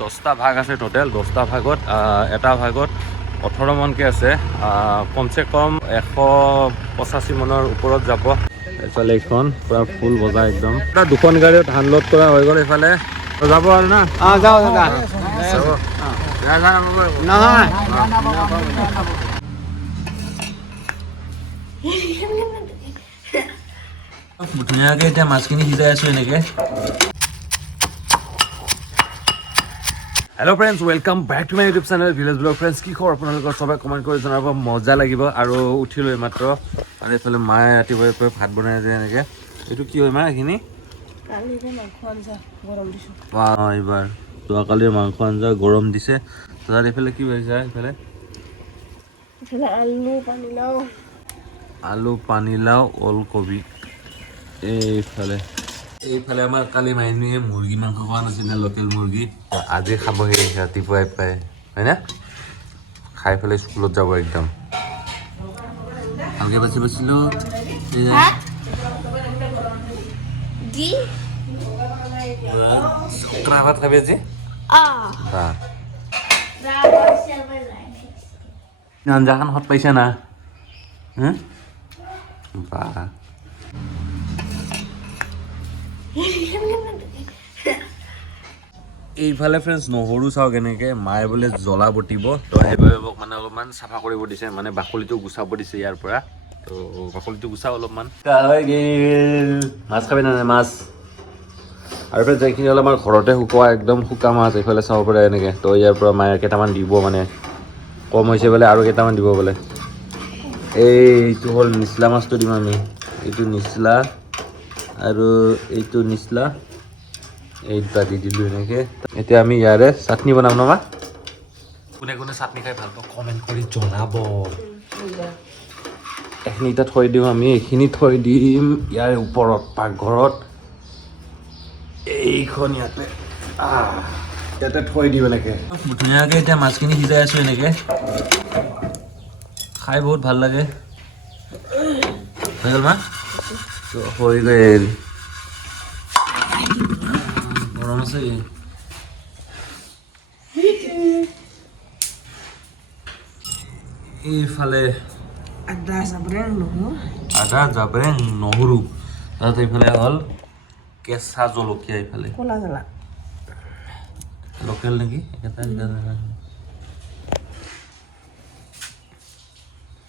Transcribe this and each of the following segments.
দহটা ভাগ আছে টোটেল। 10টা ভাগত এটা ভাগত 18 মনকে আছে। কমচে কম 185 মনৰ ওপৰত যাব। এইফালে এইখন পুৰা ফুল বজা একদম। দুখন গাড়ীত ধান লোড কৰা হৈ গ'ল। এইফালে যাব আৰু না যাওঁ নহয় ধুনীয়াকে এতিয়া মাছখিনি সিজাই আছো এনেকে। Hello' friends, welcome back to my YouTube channel village vlog. Friends, কি খবৰ আপোনালোকৰ? সবাই কমেণ্ট কৰি জনাব, মজা লাগিব। আৰু উঠিলোঁ এইমাত্ৰ। আৰু এইফালে মায়ে ৰাতিপুৱাই ভাত বনাই যে এনেকে। এইটো কি হয় মা এইখিনি? এইবাৰ যোৱাকালিৰ মাংস আঞ্জা গৰম দিছে। তাত এইফালে কি হৈছে? এইফালে আলু, পানীলাও, ওলকবি। এইফালে আমাৰ কালি মাইনুয়ে মুৰ্গী মাংস খোৱা নাছিলে, লোকেল মুৰ্গী। আজি খাবহি ৰাতিপুৱাই পাই, হয়নে? খাই পেলাই স্কুলত যাব একদম ভালকে বাচিলোঁ। ভাত খাবি আজি? আঞ্জাখন হত পাইছা না? বাহ, এইফালে ফ্ৰেণ্ডছ নহৰু চাওঁ কেনেকৈ মায়ে বোলে জ্বলা বটিব। তো সেইবাবে মোক মানে অলপমান চাফা কৰিব দিছে, মানে বাকলিটো গুচাব দিছে ইয়াৰ পৰা। তো বাকলিটো গুচাওঁ অলপমান। মাছ খাবি নাই মাছ? আৰু ফ্ৰেণ্ডছ এইখিনি হ'ল আমাৰ ঘৰতে শুকোৱা একদম শুকা মাছ। এইফালে চাব পাৰে এনেকৈ। তো ইয়াৰ পৰা মায়ে কেইটামান দিব, মানে কম হৈছে বোলে, আৰু কেইটামান দিব বোলে। এইটো হ'ল নিচলা মাছটো দিম আমি। এইটো নিচলা আৰু এইটো নিচলা, এই দুটা দি দিলোঁ এনেকৈ। এতিয়া আমি ইয়াৰে চাটনি বনাম ন মা? কোনে কোনে চাটনি খাই ভাল পাওঁ কমেণ্ট কৰি জনাব। এইখিনি এতিয়া থৈ দিওঁ আমি। এইখিনি থৈ দিম ইয়াৰ ওপৰত পাকঘৰত। এইখন ইয়াতে থৈ দিওঁ এনেকৈ। ধুনীয়াকৈ এতিয়া মাছখিনি সিজাই আছোঁ এনেকৈ। খাই বহুত ভাল লাগে। হৈ গ'ল মা? হৈ গ'ল। গৰম আছে। এইফালে আদা জাবৰেং নহৰু, তাত এইফালে হ'ল কেঁচা জলকীয়া। এইফালে লোকেল নেকি?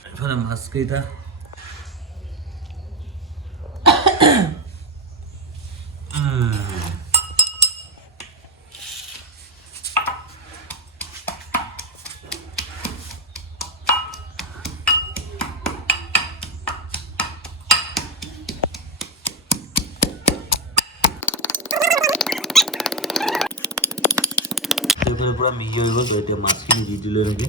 এইফালে মাছকেইটা পুৰা মিহি হৈ গ'ল। তো এতিয়া মাছখিনি দি দিলোঁ এনেকৈ।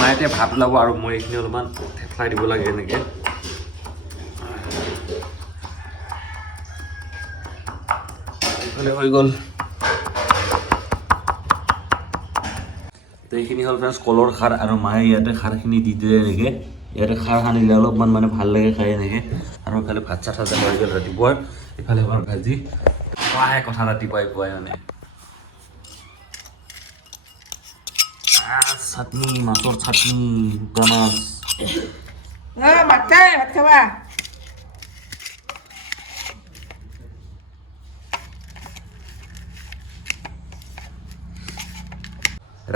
মায়ে এতিয়া ভাত ওলাব আৰু মই এইখিনি অলপমান থেফলাই দিব লাগে এনেকৈ। এইফালে হৈ গ'ল। তো এইখিনি হ'ল ফ্ৰেণ্ডছ কলৰ খাৰ, আৰু মায়ে ইয়াতে খাৰখিনি দি দিলে এনেকৈ। ইয়াতে খাৰ সানিলে অলপমান মানে ভাল লাগে খাই এনেকৈ। আৰু এইফালে ভাত চাত সাজা হৈ গ'ল ৰাতিপুৱাৰ। এইফালে আমাৰ ভাজি খোৱাহে কথা ৰাতিপুৱাই পুৱাই মানে। চাটনি, মাছৰ চাটনি, শুকান মাছ। ভাত খাবা?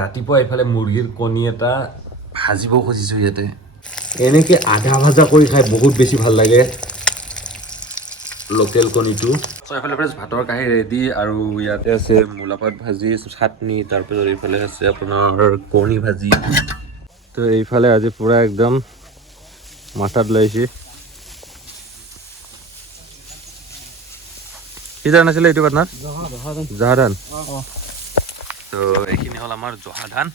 ৰাতিপুৱা এইফালে মুৰ্গীৰ কণী এটা ভাজিব খুজিছোঁ ইয়াতে। এনেকৈ আধা ভাজা কৰি খাই বহুত বেছি ভাল লাগে লোকেল কণীটো। চ' এইফালে ফ্ৰেণ্ডছ ভাতৰ কাঁহী ৰেডি, আৰু ইয়াতে আছে মূলাপাত ভাজি, চাটনি, তাৰপিছত এইফালে আছে আপোনাৰ কণী ভাজি। তো এইফালে আজি পূৰা একদম মাথাত লাইছে কি ধান আছিলে এইটো আপোনাৰ জহা ধান তো এইখিনি হ'ল আমাৰ জহা ধান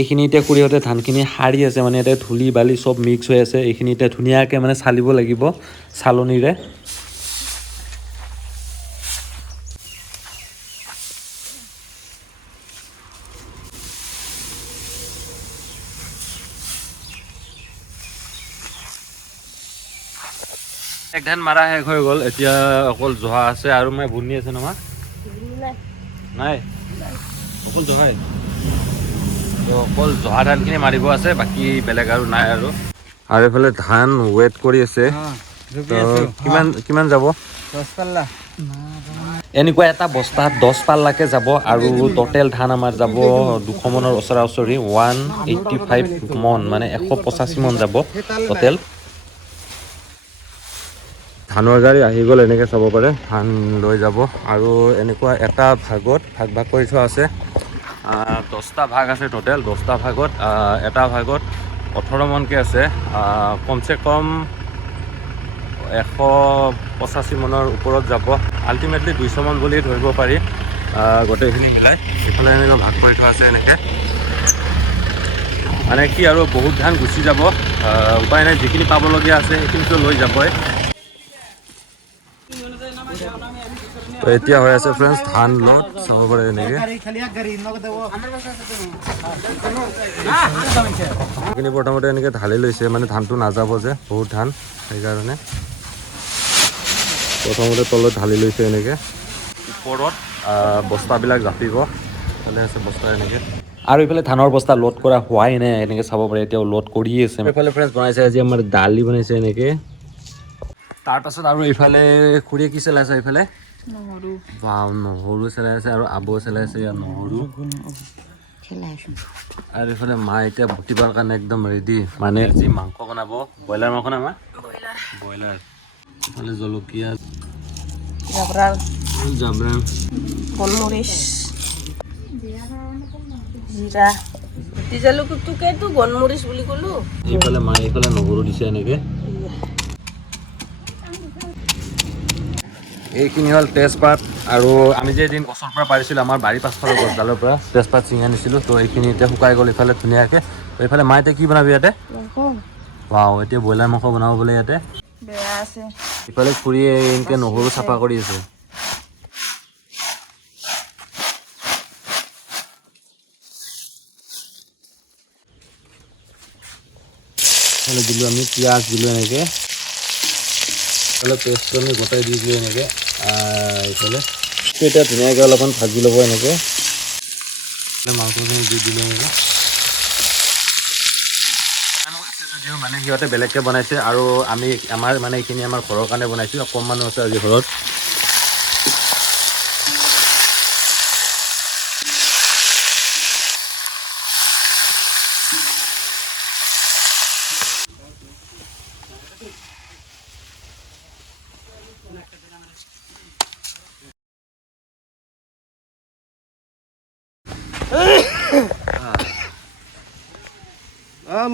এইখিনি এতিয়া খুৰীহঁতে ধানখিনি সাৰি আছে মানে এতিয়া ধূলি বালি চব মিক্স হৈ আছে এইখিনি এতিয়া ধুনীয়াকৈ মানে চালিব লাগিব চালনীৰে এক ধান মাৰা শেষ হৈ গ'ল এতিয়া অকল জহা আছে আৰু মই বুনি আছে নহয় নাই অকল জহাই অকল জহা ধানখিনি মাৰিব আছে বাকী বেলেগ আৰু নাই আৰু এইফালে ধান ৱেট কৰি আছে কিমান কিমান যাব 10 পাল্লা এনেকুৱা এটা বস্তাত 10 পাল্লাকে যাব আৰু টোটেল ধান আমাৰ যাব 200 মনৰ ওচৰা ওচৰি 185 মন মানে 185 মন যাব টোটেল ধানৰ গাড়ী আহি গ'ল এনেকৈ চাব পাৰে ধান লৈ যাব আৰু এনেকুৱা এটা ভাগত ভাগ ভাগ কৰি থোৱা আছে 10টা ভাগ আছে টোটেল 10টা ভাগত এটা ভাগত 18 মনকৈ আছে কমচে কম 185 মনৰ ওপৰত যাব আল্টিমেটলি 200 মন বুলি ধৰিব পাৰি গোটেইখিনি মিলাই এইফালে এনেকৈ ভাগ কৰি থোৱা আছে এনেকৈ মানে কি আৰু বহুত ধান গুচি যাব উপায় নাই যিখিনি পাবলগীয়া আছে সেইখিনিতো লৈ যাবই তো এতিয়া হৈ আছে ফ্ৰেণ্ডছ ধান লোড চাব পাৰে এনেকৈ এইখিনি প্ৰথমতে এনেকৈ ঢালি লৈছে মানে ধানটো নাযাব যে বহুত ধান সেইকাৰণে প্ৰথমতে তলত ঢালি লৈছে এনেকৈ ওপৰত বস্তাবিলাক জাপিব ভালে আছে বস্তা এনেকৈ আৰু এইফালে ধানৰ বস্তা লোড কৰা হোৱাই নাই এনেকৈ চাব পাৰে এতিয়াও লোড কৰিয়ে আছে এইফালে ফ্ৰেণ্ডছ বনাইছে আজি আমাৰ দালি বনাইছে এনেকৈ তাৰপাছত আৰু এইফালে খুৰীয়ে কি চলাইছে এইফালে নহৰু চলাই আছে আৰু আবু চলাই আছে ইয়াৰ নহৰু আৰু এইফালে মা এতিয়া বুটিবৰ কাৰণে একদম ৰেডি মানে যি মাংস বনাব ব্ৰইলাৰ মাংস না মা ব্ৰইলাৰ এইফালে জলকীয়া জাব্ৰান গোলমৰিচ জিৰা জালুকটোকেতো গোলমৰিচ বুলি ক'লো এইফালে মা এইফালে নহৰু দিছে এনেকৈ এইখিনি হ'ল তেজপাত আৰু আমি যে এদিন গছৰ পৰা পাৰিছিলোঁ আমাৰ বাৰীৰ পাছফালৰ গছডালৰ পৰা তেজপাত ছিঙি আনিছিলোঁ তো এইখিনি এতিয়া শুকাই গ'ল এইফালে ধুনীয়াকৈ তো এইফালে মা এতিয়া কি বনাবি ইয়াতে এতিয়া ব্ৰইলাৰ মাংস বনাব বোলে ইয়াতে বেয়া আছে ইফালে খুৰীয়ে এনেকৈ নহৰু চাফা কৰি আছে এইফালে দিলোঁ আমি পিঁয়াজ দিলোঁ এনেকৈ এইফালে পেষ্টটো আমি গোটাই দি দিলোঁ এনেকৈ এইফালে এতিয়া ধুনীয়াকৈ অলপমান ভাজি ল'ব এনেকৈ মাংসখিনি দি দিলোঁ এনেকৈ যদিও মানে সিহঁতে বেলেগকৈ বনাইছে আৰু আমাৰ মানে এইখিনি আমাৰ ঘৰৰ কাৰণে বনাইছোঁ কম মানুহ আছে আজি ঘৰত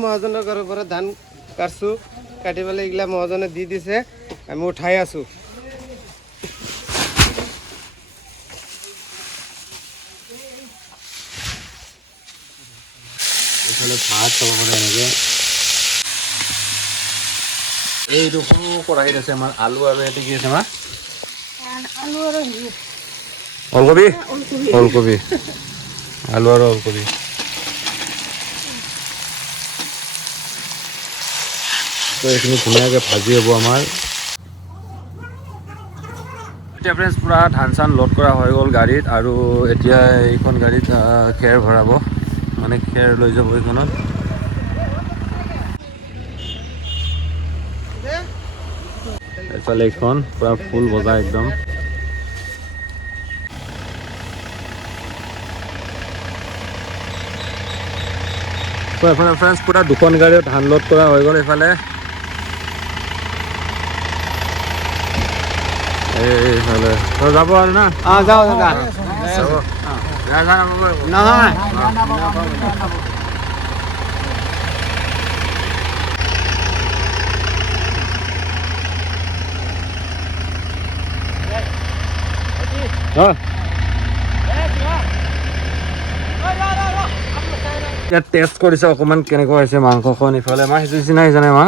মহাজনৰ ঘৰৰ পৰা ধান কাটছোঁ কাটি পেলাই এইগিলা মহাজনে দি দিছে আমি উঠাই আছোঁ এইফালে ভাত চাব পাৰে এনেকৈ এইটো সৰু কেৰাহীত আছে আমাৰ আলু আৰু ইয়াতে কি আছে আমাৰ ওলকবি ওলকবি আলু আৰু ওলকবি তো এইখিনি ধুনীয়াকৈ ভাজি হ'ব আমাৰ এতিয়া ফ্ৰেণ্ডছ পূৰা ধান চান লোড কৰা হৈ গ'ল গাড়ীত আৰু এতিয়া এইখন গাড়ীত খেৰ ভৰাব মানে খেৰ লৈ যাব এইখনত এইফালে এইখন পূৰা ফুল বজা একদম তো এইফালে ফ্ৰেণ্ডছ পূৰা দুখন গাড়ীত ধান লোড কৰা হৈ গ'ল এইফালে এই হ'লে তই যাব আৰু না যাওঁ দাদা যাব বেয়া চেয়া নাপাব নহয় ইয়াত টেষ্ট কৰিছে অকণমান কেনেকুৱা হৈছে মাংসখন ইফালে মা সিঁচিছি নাই জানে মা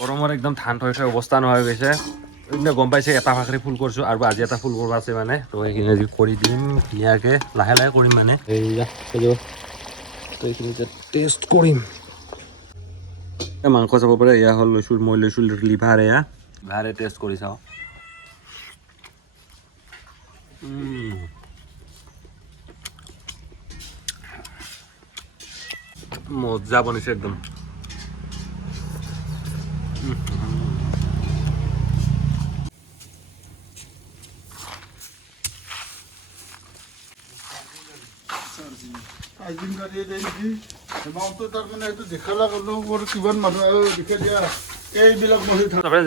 গৰমত একদম ধান থৈ থৈ অৱস্থা নোহোৱা হৈ গৈছে এইপিনে গম পাইছে এটা ভাকৰি ফুল কৰিছোঁ আৰু আজি এটা ফুল কৰিব আছে মানে তো এইখিনি আজি কৰি দিম ধুনীয়াকৈ লাহে লাহে কৰিম মানে এইয়া তো এইখিনি এতিয়া টেষ্ট কৰিম মাংস চাব পাৰে এয়া হ'ল মই লৈছোঁ লিভাৰ এয়া লিভাৰে টেষ্ট কৰি চাওঁ মজা বনিছে একদম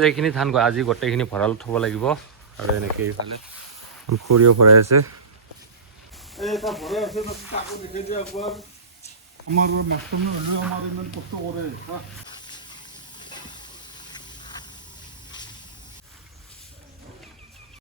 যিখিনি ধান আজি গোটেইখিনি ভঁৰালত থ'ব লাগিব আৰু এনেকৈ এইফালে সৰিয়হ ভৰাই আছে আমাৰ মাষ্টৰ হ'লেও আমাৰ ইমান কষ্ট কৰে